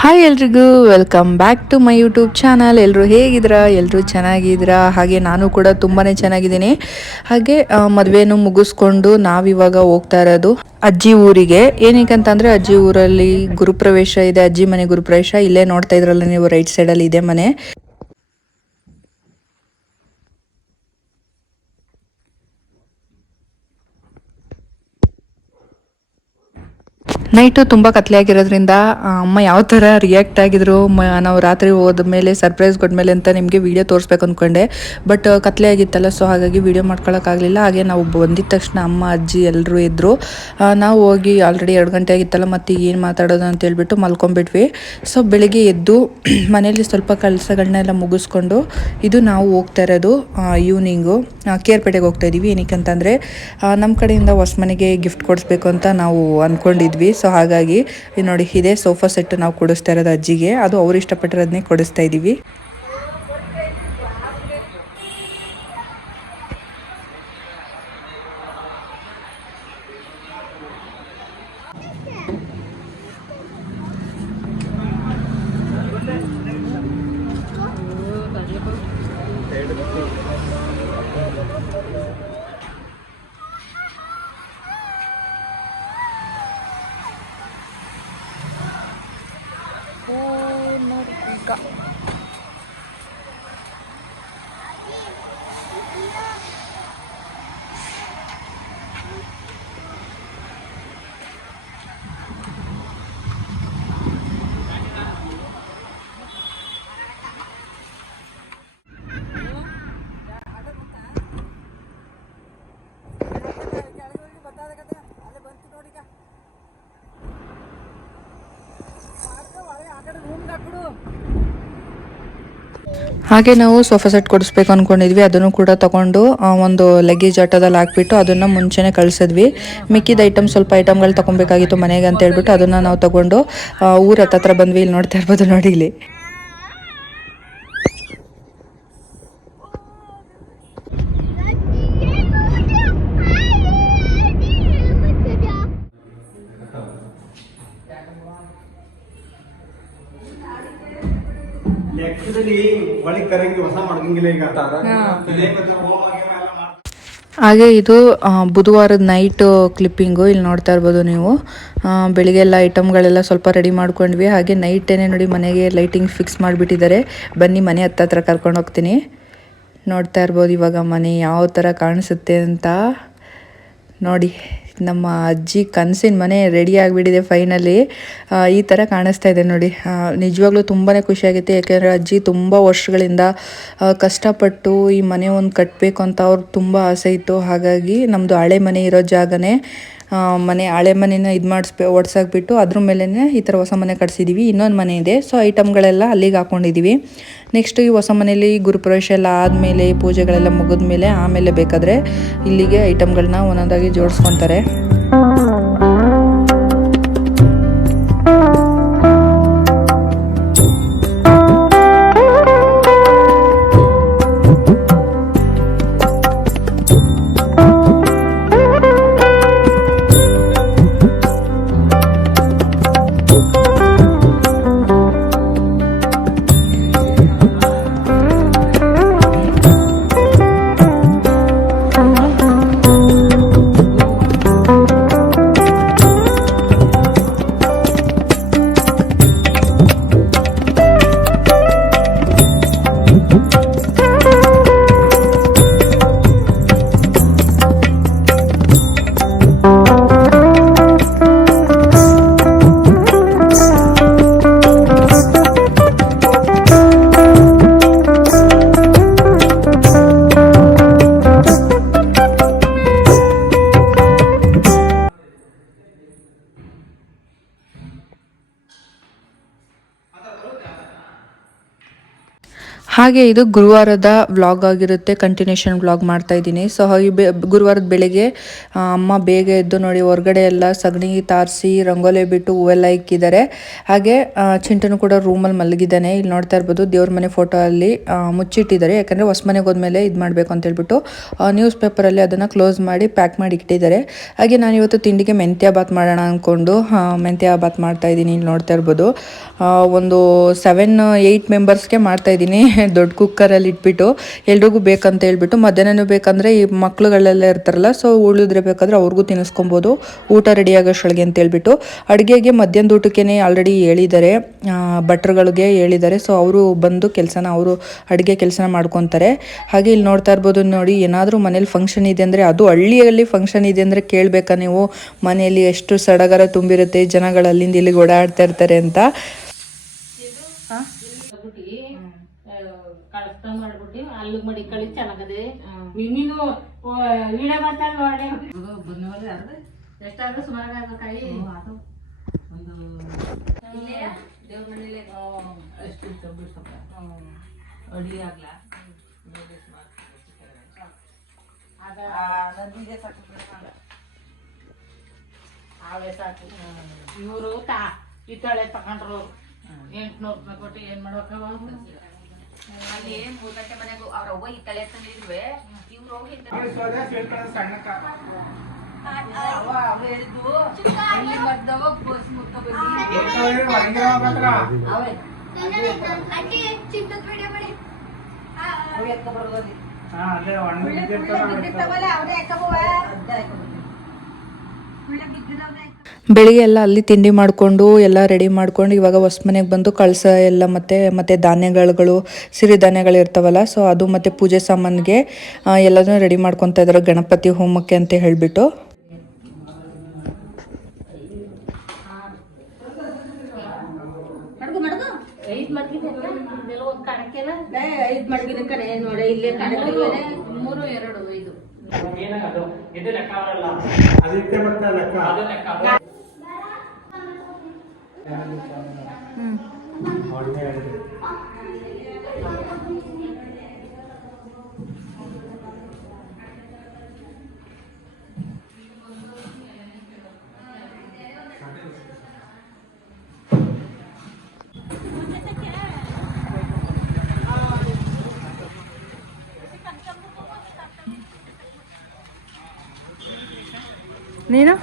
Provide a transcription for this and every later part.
Hi ಎಲ್ರಿಗೂ welcome back to my YouTube channel. ಎಲ್ಲರೂ ಹೇಗಿದ್ದೀರಾ? ಎಲ್ಲರೂ ಚೆನ್ನಾಗಿದ್ದೀರಾ? ಹಾಗೆ ನಾನು ಕೂಡ ತುಂಬಾ ಚೆನ್ನಾಗಿದ್ದೀನಿ. ಹಾಗೆ ಮದುವೆನೂ ಮುಗಿಸ್ಕೊಂಡು ನಾವಿವಾಗ ಹೋಗ್ತಾ ಇರೋದು ಅಜ್ಜಿ ಊರಿಗೆ. ಏನಕ್ಕಂತಂದರೆ ಅಜ್ಜಿ ಊರಲ್ಲಿ ಗುರುಪ್ರವೇಶ ಇದೆ, ಅಜ್ಜಿ ಮನೆ ಗುರುಪ್ರವೇಶ. ಇಲ್ಲೇ ನೋಡ್ತಾ ಇದ್ರಲ್ಲ ನೀವು, ರೈಟ್ ಸೈಡಲ್ಲಿ ಇದೆ ಮನೆ. ನೈಟು ತುಂಬ ಕತ್ಲೆ ಆಗಿರೋದ್ರಿಂದ ಅಮ್ಮ ಯಾವ ಥರ ರಿಯಾಕ್ಟ್ ಆಗಿದ್ರು, ನಾವು ರಾತ್ರಿ ಹೋದ ಮೇಲೆ ಸರ್ಪ್ರೈಸ್ ಕೊಟ್ಮೇಲೆ ಅಂತ ನಿಮಗೆ ವೀಡಿಯೋ ತೋರಿಸ್ಬೇಕು ಅಂದ್ಕೊಂಡೆ. ಬಟ್ ಕತ್ಲೆ ಆಗಿತ್ತಲ್ಲ, ಸೊ ಹಾಗಾಗಿ ವೀಡಿಯೋ ಮಾಡ್ಕೊಳಕ್ಕಾಗಲಿಲ್ಲ. ಹಾಗೆ ನಾವು ಬಂದಿದ ತಕ್ಷಣ ಅಮ್ಮ ಅಜ್ಜಿ ಎಲ್ಲರೂ ಇದ್ದರು. ನಾವು ಹೋಗಿ ಆಲ್ರೆಡಿ 2 ಗಂಟೆ ಆಗಿತ್ತಲ್ಲ, ಮತ್ತು ಏನು ಮಾತಾಡೋದು ಅಂತ ಹೇಳ್ಬಿಟ್ಟು ಮಲ್ಕೊಂಡ್ಬಿಟ್ವಿ. ಸೊ ಬೆಳಿಗ್ಗೆ ಎದ್ದು ಮನೇಲಿ ಸ್ವಲ್ಪ ಕೆಲಸಗಳನ್ನೆಲ್ಲ ಮುಗಿಸ್ಕೊಂಡು ಇದು ನಾವು ಹೋಗ್ತಾ ಇರೋದು ಈವ್ನಿಂಗು ಕೇರ್ಪೇಟೆಗೆ ಹೋಗ್ತಾ ಇದ್ದೀವಿ. ಏನಕ್ಕಂತಂದರೆ ನಮ್ಮ ಕಡೆಯಿಂದ ಹೊಸ ಮನೆಗೆ ಗಿಫ್ಟ್ ಕೊಡಿಸ್ಬೇಕು ಅಂತ ನಾವು ಅಂದ್ಕೊಂಡಿದ್ವಿ. ಸೊ ಹಾಗಾಗಿ ನೋಡಿ, ಇದೇ ಸೋಫಾ ಸೆಟ್ ನಾವು ಕೊಡಿಸ್ತಾ ಇರೋದು ಅಜ್ಜಿಗೆ. ಅದು ಅವ್ರು ಇಷ್ಟಪಟ್ಟಿರೋದನ್ನೇ ಕೊಡಿಸ್ತಾ ಇದ್ದೀವಿ. ಹಾಗೆ ನಾವು ಸೋಫಾ ಸೆಟ್ ಕೊಡಿಸ್ಬೇಕು ಅಂದ್ಕೊಂಡಿದ್ವಿ. ಅದನ್ನು ಕೂಡ ತಗೊಂಡು ಒಂದು ಲಗೇಜ್ ಆಟೋದಲ್ಲಿ ಹಾಕ್ಬಿಟ್ಟು ಅದನ್ನು ಮುಂಚೆನೇ ಕಳಿಸಿದ್ವಿ. ಮಿಕ್ಕಿದ ಸ್ವಲ್ಪ ಐಟಮ್ಗಳು ತೊಗೊಬೇಕಾಗಿತ್ತು ಮನೆಗೆ ಅಂತ ಹೇಳ್ಬಿಟ್ಟು ಅದನ್ನು ನಾವು ತಗೊಂಡು ಊರ ಹತ್ರ ಬಂದ್ವಿ. ಇಲ್ಲಿ ನೋಡ್ತಾ ಇರ್ಬೋದು ನೋಡಿ ಇಲ್ಲಿ. ಹಾಗೆ ಇದು ಬುಧವಾರದ ನೈಟ್ ಕ್ಲಿಪ್ಪಿಂಗು. ಇಲ್ಲಿ ನೋಡ್ತಾ ಇರ್ಬೋದು ನೀವು. ಬೆಳಿಗ್ಗೆ ಎಲ್ಲ ಐಟಮ್ಗಳೆಲ್ಲ ಸ್ವಲ್ಪ ರೆಡಿ ಮಾಡ್ಕೊಂಡ್ವಿ. ಹಾಗೆ ನೈಟೇನೆ ನೋಡಿ ಮನೆಗೆ ಲೈಟಿಂಗ್ ಫಿಕ್ಸ್ ಮಾಡಿಬಿಟ್ಟಿದ್ದಾರೆ. ಬನ್ನಿ ಮನೆ ಹತ್ರ ಕರ್ಕೊಂಡು ಹೋಗ್ತೀನಿ. ನೋಡ್ತಾ ಇರ್ಬೋದು ಇವಾಗ ಮನೆ ಯಾವ ಥರ ಕಾಣಿಸುತ್ತೆ ಅಂತ ನೋಡಿ. ನಮ್ಮ ಅಜ್ಜಿ ಕನಸಿನ ಮನೆ ರೆಡಿ ಆಗಿಬಿಟ್ಟಿದೆ ಫೈನಲಿ. ಈ ಥರ ಕಾಣಿಸ್ತಾ ಇದೆ ನೋಡಿ. ನಿಜವಾಗ್ಲೂ ತುಂಬಾ ಖುಷಿಯಾಗುತ್ತೆ. ಯಾಕೆಂದರೆ ಅಜ್ಜಿ ತುಂಬ ವರ್ಷಗಳಿಂದ ಕಷ್ಟಪಟ್ಟು ಈ ಮನೆ ಒಂದು ಕಟ್ಟಬೇಕು ಅಂತ ಅವ್ರಿಗೆ ತುಂಬ ಆಸೆ ಇತ್ತು. ಹಾಗಾಗಿ ನಮ್ಮದು ಹಳೆ ಮನೆ ಇರೋ ಜಾಗನೇ ಹಳೆ ಮನೆನ ಒಡ್ಸಾಕ್ಬಿಟ್ಟು ಅದ್ರ ಮೇಲೇ ಈ ಥರ ಹೊಸ ಮನೆ ಕಟ್ಸಿದ್ದೀವಿ. ಇನ್ನೊಂದು ಮನೆ ಇದೆ. ಸೊ ಐಟಮ್ಗಳೆಲ್ಲ ಅಲ್ಲಿಗೆ ಹಾಕ್ಕೊಂಡಿದ್ದೀವಿ. ನೆಕ್ಸ್ಟ್ ಈ ಹೊಸ ಮನೇಲಿ ಗುರುಪ್ರವೇಶ ಎಲ್ಲ ಆದಮೇಲೆ ಪೂಜೆಗಳೆಲ್ಲ ಮುಗಿದ್ಮೇಲೆ ಆಮೇಲೆ ಬೇಕಾದರೆ ಇಲ್ಲಿಗೆ ಐಟಮ್ಗಳನ್ನ ಒಂದೊಂದಾಗಿ ಜೋಡಿಸ್ಕೊತಾರೆ. ಹಾಗೆ ಇದು ಗುರುವಾರದ ವ್ಲಾಗ್ ಆಗಿರುತ್ತೆ, ಕಂಟಿನ್ಯೂಷನ್ ವ್ಲಾಗ್ ಮಾಡ್ತಾ ಇದ್ದೀನಿ. ಸೊ ಹಾಗೆ ಗುರುವಾರದ ಬೆಳಿಗ್ಗೆ ಅಮ್ಮ ಬೇಗ ಎದ್ದು ನೋಡಿ ಹೊರಗಡೆ ಎಲ್ಲ ಸಗಣಿ ತಾರಿಸಿ ರಂಗೋಲಿ ಬಿಟ್ಟು ಹೂವೆಲ್ಲ ಇಕ್ಕಿದ್ದಾರೆ. ಹಾಗೆ ಚಿಂಟನು ಕೂಡ ರೂಮಲ್ಲಿ ಮಲಗಿದ್ದಾನೆ. ಇಲ್ಲಿ ನೋಡ್ತಾ ಇರ್ಬೋದು ದೇವ್ರ ಮನೆ ಫೋಟೋ ಅಲ್ಲಿ ಮುಚ್ಚಿಟ್ಟಿದ್ದಾರೆ, ಯಾಕಂದರೆ ಹೊಸ ಮನೆಗೆ ಹೋದ್ಮೇಲೆ ಇದು ಮಾಡಬೇಕು ಅಂತ ಹೇಳ್ಬಿಟ್ಟು ನ್ಯೂಸ್ ಪೇಪರಲ್ಲಿ ಅದನ್ನು ಕ್ಲೋಸ್ ಮಾಡಿ ಪ್ಯಾಕ್ ಮಾಡಿ ಇಟ್ಟಿದ್ದಾರೆ. ಹಾಗೆ ನಾನು ಇವತ್ತು ತಿಂಡಿಗೆ ಮೆಂತ್ಯ ಬಾತ್ ಮಾಡೋಣ ಅಂದ್ಕೊಂಡು ಮೆಂತ್ಯ ಬಾತ್ ಮಾಡ್ತಾ ಇದ್ದೀನಿ. ಇಲ್ಲಿ ನೋಡ್ತಾ ಇರ್ಬೋದು ಒಂದು 7-8 ಮೆಂಬರ್ಸ್ಗೆ ಮಾಡ್ತಾ ಇದ್ದೀನಿ. ದೊಡ್ಡ ಕುಕ್ಕರಲ್ಲಿ ಇಟ್ಬಿಟ್ಟು ಎಲ್ರಿಗೂ ಬೇಕಂತ ಹೇಳ್ಬಿಟ್ಟು, ಮಧ್ಯಾಹ್ನನೂ ಬೇಕಂದರೆ ಈ ಮಕ್ಳುಗಳೆಲ್ಲ ಇರ್ತಾರಲ್ಲ, ಸೊ ಉಳಿದ್ರೆ ಬೇಕಾದ್ರೆ ಅವ್ರಿಗೂ ತಿನ್ನಿಸ್ಕೊಬೋದು ಊಟ ರೆಡಿ ಆಗೋಷ್ಟೊಳಗೆ ಅಂತ ಹೇಳ್ಬಿಟ್ಟು. ಅಡುಗೆಗೆ ಮಧ್ಯಾಹ್ನದ ಊಟಕ್ಕೇ ಆಲ್ರೆಡಿ ಹೇಳಿದ್ದಾರೆ, ಭಟ್ರುಗಳಿಗೆ ಹೇಳಿದ್ದಾರೆ. ಸೊ ಅವರು ಬಂದು ಅವರು ಅಡುಗೆ ಕೆಲಸನ ಮಾಡ್ಕೊತಾರೆ. ಹಾಗೆ ಇಲ್ಲಿ ನೋಡ್ತಾ ಇರ್ಬೋದು ನೋಡಿ, ಏನಾದರೂ ಮನೇಲಿ ಫಂಕ್ಷನ್ ಇದೆ ಅಂದರೆ, ಅದು ಹಳ್ಳಿಯಲ್ಲಿ ಫಂಕ್ಷನ್ ಇದೆ ಅಂದರೆ ಕೇಳಬೇಕಾ ನೀವು, ಮನೆಯಲ್ಲಿ ಎಷ್ಟು ಸಡಗರ ತುಂಬಿರುತ್ತೆ, ಜನಗಳು ಅಲ್ಲಿಂದ ಇಲ್ಲಿಗೆ ಓಡಾಡ್ತಾ ಇರ್ತಾರೆ ಅಂತ. ಕಳಿಸ್ತಾ ಮಾಡ್ಬಿಟ್ಟು ಅಲ್ಲಿಗೆ ಮಡಿ ಕಳಿ ಚೆನ್ನಾಗದೆ. ನೀನು ವೀಡಿಯೋ ಮಾಡ್ತಾರೆ ನೋಡಿ, ಎಷ್ಟಾದ್ರೂ ಸುಮಾರು ಕಾಯಿ ಒಂದು ದೇವ್ರ ಮನೇಲಿ ಎಷ್ಟು ಅಡುಗೆ ಆಗ್ಲಾ ಅವೇ ಸಾಕು. ಇವರು ಈ ತಳೆ ತಗೊಂಡ್ರು 800 ರೂಪಾಯಿ ಕೊಟ್ಟು ಏನ್ ಮಾಡ್ಬೇಕ ಅಲ್ಲಿ 3 ಗಂಟೆ ಮನೆಗೂ ಅವ್ರ ಅವ್ವ ಈ ತಲೆ ತಂದಿದ್ವಿ, ಇವ್ರು ಹೋಗಿ ಹೇಳಿದ್ದು ಅಲ್ಲಿ ಮದ್ದವ ಬಸ್ ಮುತ್ತ ಬೆಳಿಗ್ಗೆ ಎಲ್ಲ ಅಲ್ಲಿ ತಿಂಡಿ ಮಾಡಿಕೊಂಡು ಎಲ್ಲ ರೆಡಿ ಮಾಡ್ಕೊಂಡು ಇವಾಗ ಹೊಸ ಮನೆಗೆ ಬಂದು ಕಳಸ ಎಲ್ಲ ಮತ್ತೆ ಧಾನ್ಯಗಳು ಸಿರಿಧಾನ್ಯಗಳು ಇರ್ತಾವಲ್ಲ, ಸೊ ಅದು ಮತ್ತು ಪೂಜೆ ಸಾಮಾನಿಗೆ ಎಲ್ಲದನ್ನೂ ರೆಡಿ ಮಾಡ್ಕೊತಾ ಇದ್ದಾರೆ ಗಣಪತಿ ಹೋಮಕ್ಕೆ ಅಂತ ಹೇಳಿಬಿಟ್ಟು. ನೀನು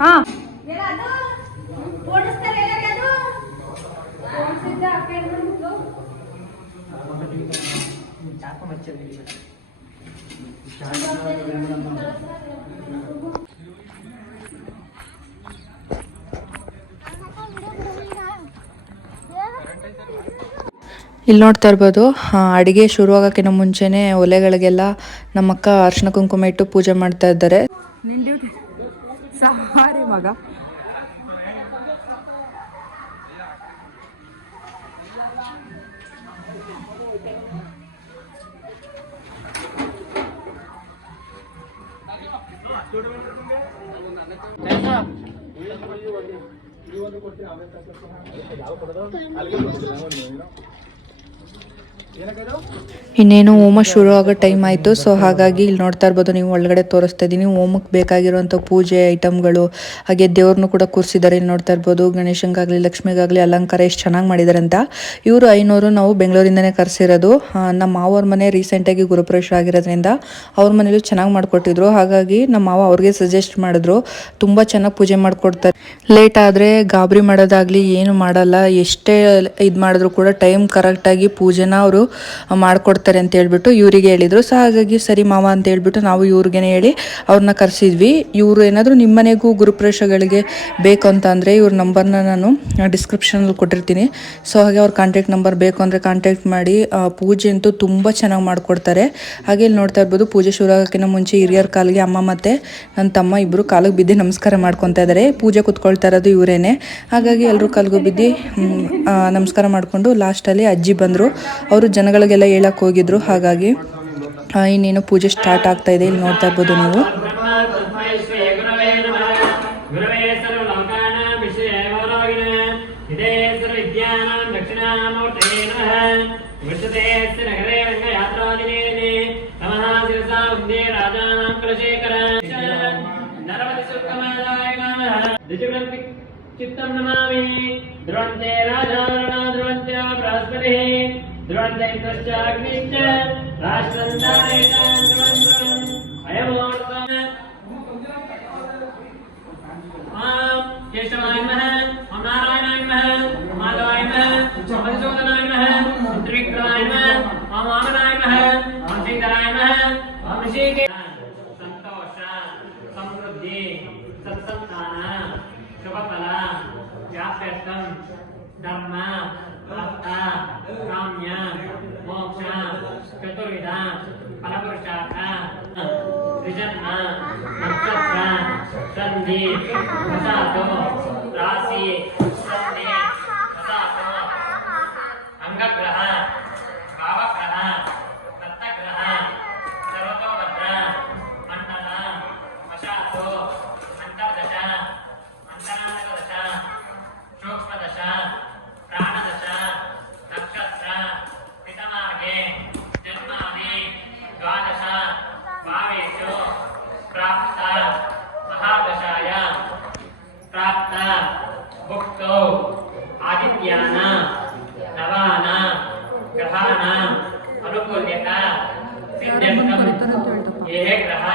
ಹಾ ಇಲ್ಲಿ ನೋಡ್ತಾ ಇರ್ಬೋದು ಅಡುಗೆ ಶುರುವಾಗೋಕ್ಕಿಂತ ಮುಂಚೆನೇ ಒಲೆಗಳಿಗೆಲ್ಲ ನಮ್ಮಕ್ಕ ಅರ್ಶಿನ ಕುಂಕುಮ ಇಟ್ಟು ಪೂಜೆ ಮಾಡ್ತಾ ಇದ್ದಾರೆ. ನಿನ್ನ ಡ್ಯೂಟಿ ಸಾರಿ ಮಗ. ಇನ್ನೇನು ಹೋಮ ಶುರು ಆಗೋ ಟೈಮ್ ಆಯಿತು. ಸೊ ಹಾಗಾಗಿ ಇಲ್ಲಿ ನೋಡ್ತಾ ಇರ್ಬೋದು ನೀವು, ಒಳಗಡೆ ತೋರಿಸ್ತಾ ಇದ್ದೀನಿ ಹೋಮಕ್ಕೆ ಬೇಕಾಗಿರುವಂಥ ಪೂಜೆ ಐಟಮ್ಗಳು, ಹಾಗೆ ದೇವ್ರನ್ನೂ ಕೂಡ ಕೂರಿಸಿದ್ದಾರೆ. ಇಲ್ಲಿ ನೋಡ್ತಾ ಇರ್ಬೋದು ಗಣೇಶಂಗಾಗಲಿ ಲಕ್ಷ್ಮಿಗಾಗಲಿ ಅಲಂಕಾರ ಎಷ್ಟು ಚೆನ್ನಾಗಿ ಮಾಡಿದ್ದಾರೆ ಅಂತ. ಇವರು 500 ನಾವು ಬೆಂಗಳೂರಿಂದನೇ ಕರೆಸಿರೋದು. ನಮ್ಮ ಮಾವವ್ರ ಮನೆ ರೀಸೆಂಟಾಗಿ ಗುರುಪ್ರವೇಶ ಆಗಿರೋದ್ರಿಂದ ಅವ್ರ ಮನೇಲೂ ಚೆನ್ನಾಗಿ ಮಾಡಿಕೊಟ್ಟಿದ್ರು. ಹಾಗಾಗಿ ನಮ್ಮ ಮಾವ ಅವ್ರಿಗೆ ಸಜೆಸ್ಟ್ ಮಾಡಿದ್ರು, ತುಂಬ ಚೆನ್ನಾಗಿ ಪೂಜೆ ಮಾಡಿಕೊಡ್ತಾರೆ, ಲೇಟ್ ಆದರೆ ಗಾಬರಿ ಮಾಡೋದಾಗಲಿ ಏನು ಮಾಡಲ್ಲ, ಎಷ್ಟೇ ಇದು ಮಾಡಿದ್ರು ಕೂಡ ಟೈಮ್ ಕರೆಕ್ಟಾಗಿ ಪೂಜೆನ ಅವರು ಮಾಡಿಕೊಡ್ತಾರೆ ಅಂತ ಹೇಳ್ಬಿಟ್ಟು ಇವರಿಗೆ ಹೇಳಿದರು. ಸೊ ಹಾಗಾಗಿ ಸರಿ ಮಾವ ಅಂತ ಹೇಳ್ಬಿಟ್ಟು ನಾವು ಇವ್ರಿಗೆ ಹೇಳಿ ಅವ್ರನ್ನ ಕರೆಸಿದ್ವಿ. ಇವರು ಏನಾದರೂ ನಿಮ್ಮ ಮನೆಗೂ ಗುರುಪ್ರವೇಶಗಳಿಗೆ ಬೇಕು ಅಂತ ಅಂದರೆ ಇವ್ರ ನಂಬರ್ನ ನಾನು ಡಿಸ್ಕ್ರಿಪ್ಷನಲ್ಲಿ ಕೊಟ್ಟಿರ್ತೀನಿ. ಸೊ ಹಾಗೆ ಅವ್ರ ಕಾಂಟ್ಯಾಕ್ಟ್ ನಂಬರ್ ಬೇಕು ಅಂದರೆ ಕಾಂಟ್ಯಾಕ್ಟ್ ಮಾಡಿ. ಪೂಜೆ ಅಂತೂ ತುಂಬ ಚೆನ್ನಾಗಿ ಮಾಡಿಕೊಡ್ತಾರೆ. ಹಾಗೆ ಇಲ್ಲಿ ನೋಡ್ತಾ ಇರ್ಬೋದು ಪೂಜೆ ಶುರು ಆಗೋಕ್ಕಿಂತ ಮುಂಚೆ ಹಿರಿಯರ ಕಾಲಿಗೆ ಅಮ್ಮ ಮತ್ತು ನನ್ನ ತಮ್ಮ ಇಬ್ಬರು ಕಾಲಿಗೆ ಬಿದ್ದು ನಮಸ್ಕಾರ ಮಾಡ್ಕೊತಾ ಇದ್ದಾರೆ. ಪೂಜೆ ಕೂತ್ಕೊಳ್ತಾ ಇರೋದು ಇವರೇನೆ. ಹಾಗಾಗಿ ಎಲ್ಲರೂ ಕಾಲಿಗೂ ಬಿದ್ದು ನಮಸ್ಕಾರ ಮಾಡಿಕೊಂಡು ಲಾಸ್ಟಲ್ಲಿ ಅಜ್ಜಿ ಬಂದರು. ಅವರು ಜನಗಳಿಗೆಲ್ಲ ಹೇಳಕ್ಕೆ ಹೋಗಿದ್ರು. ಹಾಗಾಗಿ ಇನ್ನೇನು ಪೂಜೆ ಸ್ಟಾರ್ಟ್ ಆಗ್ತಾ ಇದೆ. ಇಲ್ಲಿ ನೋಡ್ತಾ ಇರ್ಬೋದು ನೀವು. चित्तं नमामि ध्रुवन्ते राजारणा ध्रुवन्ते बृहस्पतिः ध्रुवन्ते इंद्रश्चाग्निश्च राष्ट्रं धारयिता ध्रुवन् अयमूर्तम् केशवाय नमः ओम नारायणाय नमः ओम माधवाय नमः ओम मधुसूदनाय नमः ओम त्रिविक्रमाय नमः ओम वामनाय नमः ओम श्रीधराय नमः ओम ऋषिकेश संतोष समृद्धि सत्संतान शुभफल व्याप्यर्थम धर्म अर्थ काम्य मोक्ष चतुर्विध फलपुरुषार्थ त्रिजन्म नक्षत्र संधि वसातो राशि संधि वसातो अंगग्रह भावग्रह दत्तग्रह सर्वतोभद्र मंडल वशातो अंतर्दश अंतरांतरदश सूक्ष्मदश प्राणदश नक्षत्र पितमार्गे जन्मादि द्वादश भावेषु प्राप्त महादशाय प्राप्त भुक्तौ आदित्यान नवान ग्रहाण अनुकूल्यता सिद्ध्यर्थम ये ग्रह